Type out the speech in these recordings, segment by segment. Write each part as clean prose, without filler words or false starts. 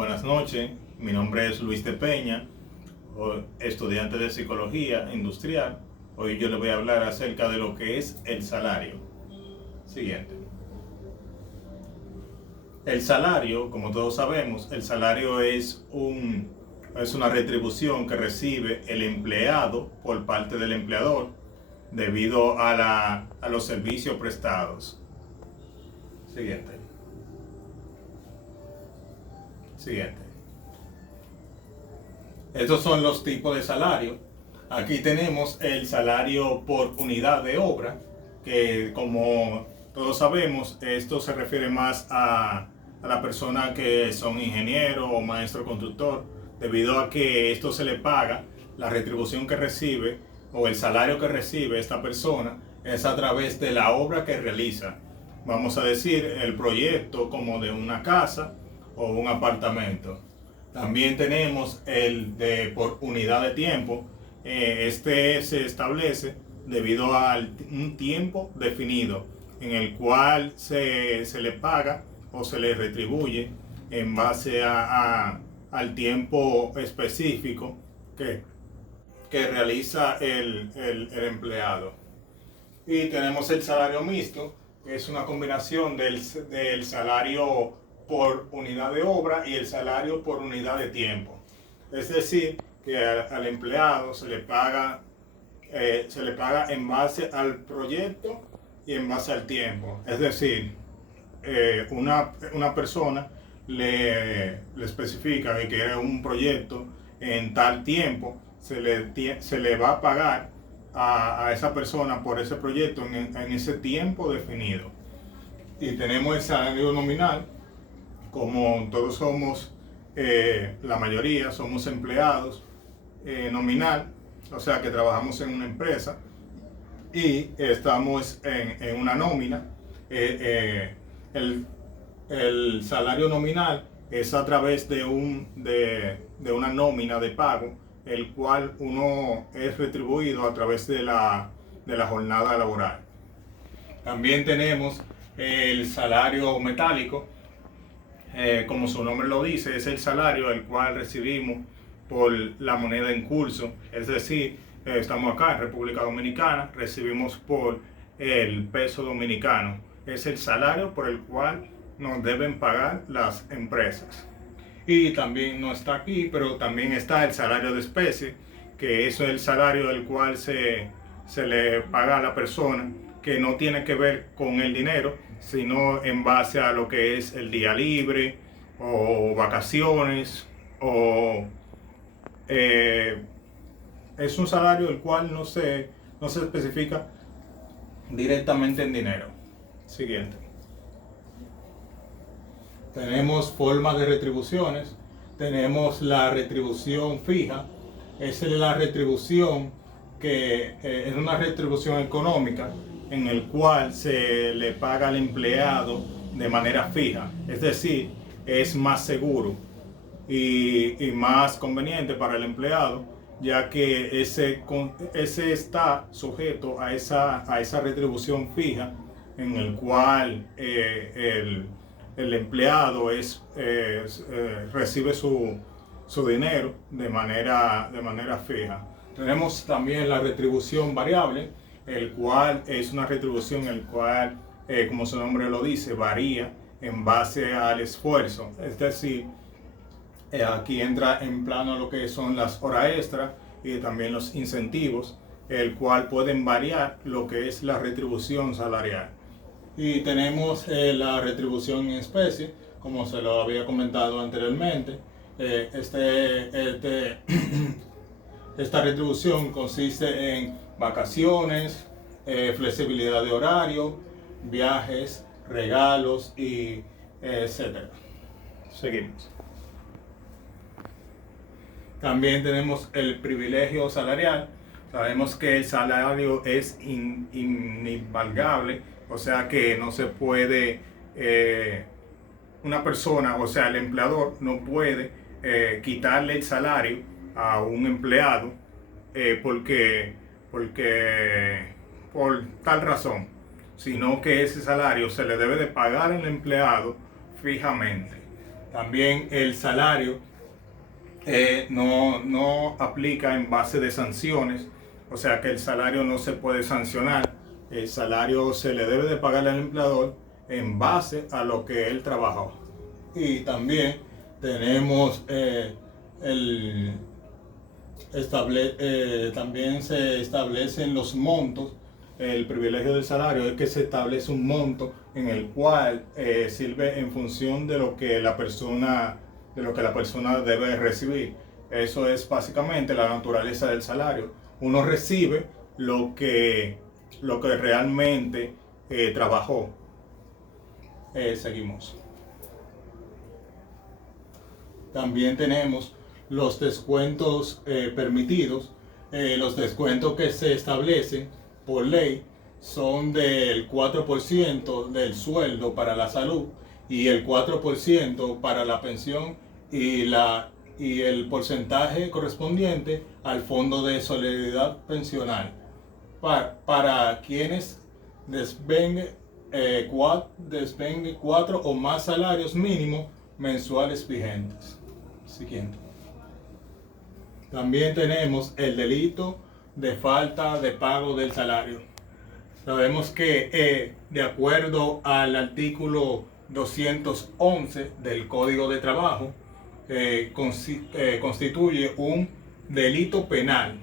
Buenas noches, mi nombre es Luis de Peña, estudiante de Psicología Industrial. Hoy yo le voy a hablar acerca de lo que es el salario. Siguiente. El salario, como todos sabemos, el salario es una retribución que recibe el empleado por parte del empleador debido a los servicios prestados. Siguiente. Estos son los tipos de salario. Aquí tenemos el salario por unidad de obra, que como todos sabemos, esto se refiere más a la persona que son ingeniero o maestro constructor, debido a que esto se le paga, la retribución que recibe o el salario que recibe esta persona es a través de la obra que realiza. Vamos a decir, el proyecto como de una casa o un apartamento. También tenemos el de por unidad de tiempo. Este se establece debido a un tiempo definido en el cual se le paga o se le retribuye en base al tiempo específico que realiza el empleado. Y tenemos el salario mixto, que es una combinación del salario por unidad de obra y el salario por unidad de tiempo. Es decir, que al empleado se le paga en base al proyecto y en base al tiempo. Es decir, una persona le especifica que quiere un proyecto en tal tiempo, se le va a pagar a esa persona por ese proyecto en ese tiempo definido. Y tenemos el salario nominal. Como todos somos, la mayoría somos empleados nominal, o sea que trabajamos en una empresa y estamos en una nómina. El salario nominal es a través de una nómina de pago, el cual uno es retribuido a través de la jornada laboral. También tenemos el salario metálico. Como su nombre lo dice, es el salario el cual recibimos por la moneda en curso. Es decir, estamos acá en República Dominicana, recibimos por el peso dominicano. Es el salario por el cual nos deben pagar las empresas. Y también no está aquí, pero también está el salario de especie, que eso es el salario del cual se le paga a la persona, que no tiene que ver con el dinero, sino en base a lo que es el día libre o vacaciones es un salario el cual no se especifica directamente en dinero. Siguiente. Tenemos formas de retribuciones. Tenemos la retribución fija. Esa es la retribución que es una retribución económica en el cual se le paga al empleado de manera fija. Es decir, es más seguro y más conveniente para el empleado, ya que ese está sujeto a esa retribución fija en el cual el empleado recibe su dinero de manera fija. Tenemos también la retribución variable, el cual es una retribución el cual, como su nombre lo dice, varía en base al esfuerzo. Es decir, aquí entra en plano lo que son las horas extras y también los incentivos, el cual pueden variar lo que es la retribución salarial. Y tenemos la retribución en especie, como se lo había comentado anteriormente. Esta retribución consiste en vacaciones, flexibilidad de horario, viajes, regalos y etcétera. Seguimos. También tenemos el privilegio salarial. Sabemos que el salario es invalgable, o sea que no se puede, una persona, o sea el empleador no puede quitarle el salario a un empleado porque por tal razón, sino que ese salario se le debe de pagar al empleado fijamente. También el salario no aplica en base de sanciones, o sea que el salario no se puede sancionar. El salario se le debe de pagar al empleador en base a lo que él trabajó. Y también tenemos también se establecen los montos. El privilegio del salario es que se establece un monto en el cual sirve en función de lo que la persona debe recibir. Eso es básicamente la naturaleza del salario. Uno recibe lo que realmente trabajó. Seguimos. También tenemos los descuentos permitidos. Los descuentos que se establecen por ley son del 4% del sueldo para la salud y el 4% para la pensión y el porcentaje correspondiente al fondo de solidaridad pensional para quienes desvengue 4 o más salarios mínimos mensuales vigentes. Siguiente. También tenemos el delito de falta de pago del salario. Sabemos que de acuerdo al artículo 211 del Código de Trabajo, constituye un delito penal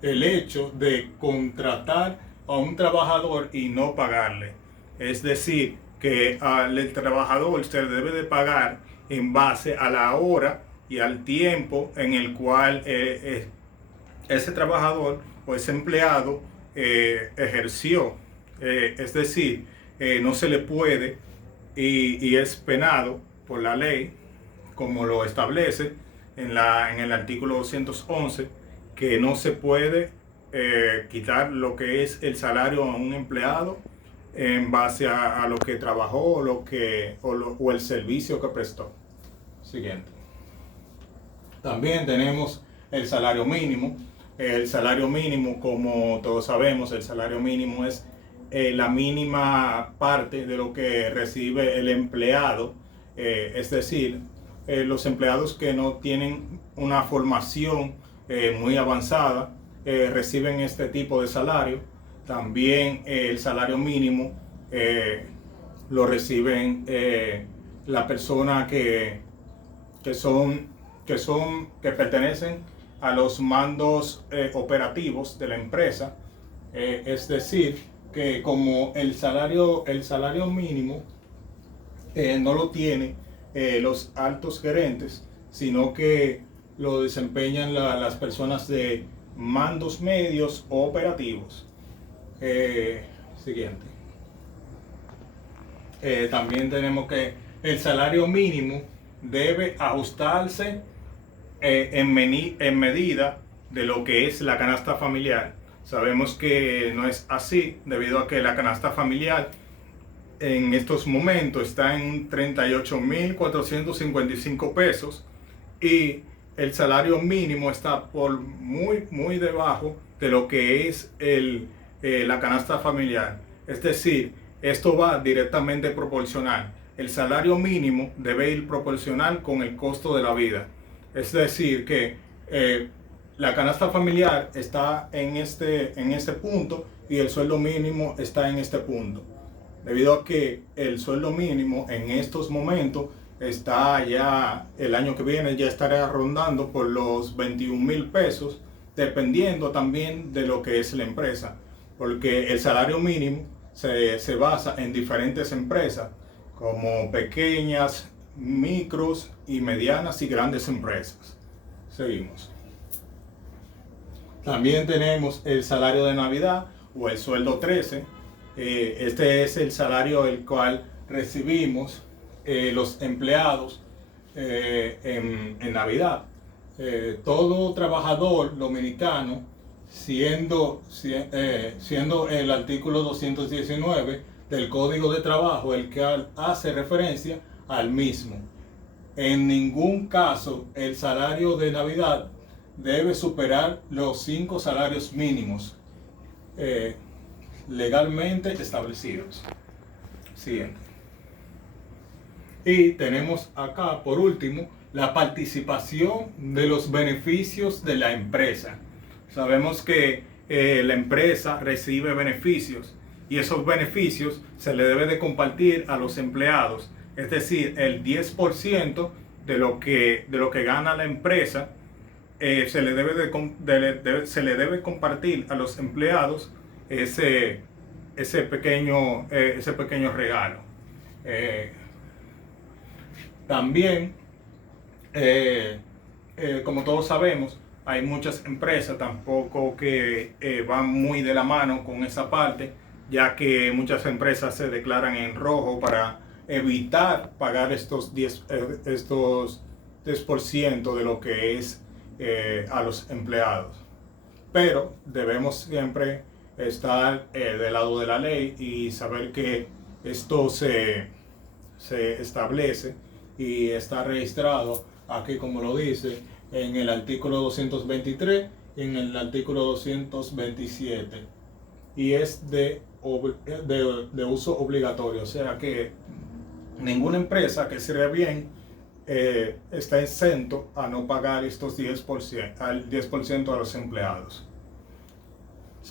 el hecho de contratar a un trabajador y no pagarle. Es decir, que al trabajador se le debe de pagar en base a la hora y al tiempo en el cual ese trabajador o ese empleado ejerció. Es decir, no se le puede y es penado por la ley, como lo establece en el artículo 211, que no se puede quitar lo que es el salario a un empleado en base a lo que trabajó o el servicio que prestó. Siguiente. También tenemos el salario mínimo. El salario mínimo, como todos sabemos, el salario mínimo es la mínima parte de lo que recibe el empleado. Es decir, los empleados que no tienen una formación muy avanzada reciben este tipo de salario. También el salario mínimo lo reciben las personas que pertenecen a los mandos operativos de la empresa. Es decir, que como el salario mínimo no lo tienen los altos gerentes, sino que lo desempeñan las personas de mandos medios o operativos. Siguiente. También tenemos que el salario mínimo debe ajustarse en medida de lo que es la canasta familiar. Sabemos que no es así, debido a que la canasta familiar en estos momentos está en 38.455 pesos y el salario mínimo está por muy debajo de lo que es la canasta familiar. Es decir, esto va directamente proporcional. El salario mínimo debe ir proporcional con el costo de la vida. Es decir, que la canasta familiar está en este punto y el sueldo mínimo está en este punto. Debido a que el sueldo mínimo en estos momentos está ya, el año que viene ya estará rondando por los 21,000 pesos, dependiendo también de lo que es la empresa. Porque el salario mínimo se basa en diferentes empresas, como pequeñas, micros y medianas y grandes empresas. Seguimos. También tenemos el salario de Navidad o el sueldo 13. Este es el salario el cual recibimos los empleados en Navidad. Todo trabajador dominicano, siendo el artículo 219 del Código de Trabajo el que hace referencia al mismo. En ningún caso el salario de Navidad debe superar los 5 salarios mínimos legalmente establecidos. Siguiente. Y tenemos acá, por último, la participación de los beneficios de la empresa. Sabemos que la empresa recibe beneficios y esos beneficios se le debe de compartir a los empleados. Es decir, el 10% de lo que gana la empresa se le debe compartir a los empleados ese pequeño regalo. También, como todos sabemos, hay muchas empresas tampoco que van muy de la mano con esa parte, ya que muchas empresas se declaran en rojo para evitar pagar estos 10% de lo que es a los empleados. Pero debemos siempre estar del lado de la ley y saber que esto se establece y está registrado aquí, como lo dice, en el artículo 223 y en el artículo 227, y es de uso obligatorio, o sea que ninguna empresa que sirva bien está exento a no pagar estos 10%, al 10% a los empleados.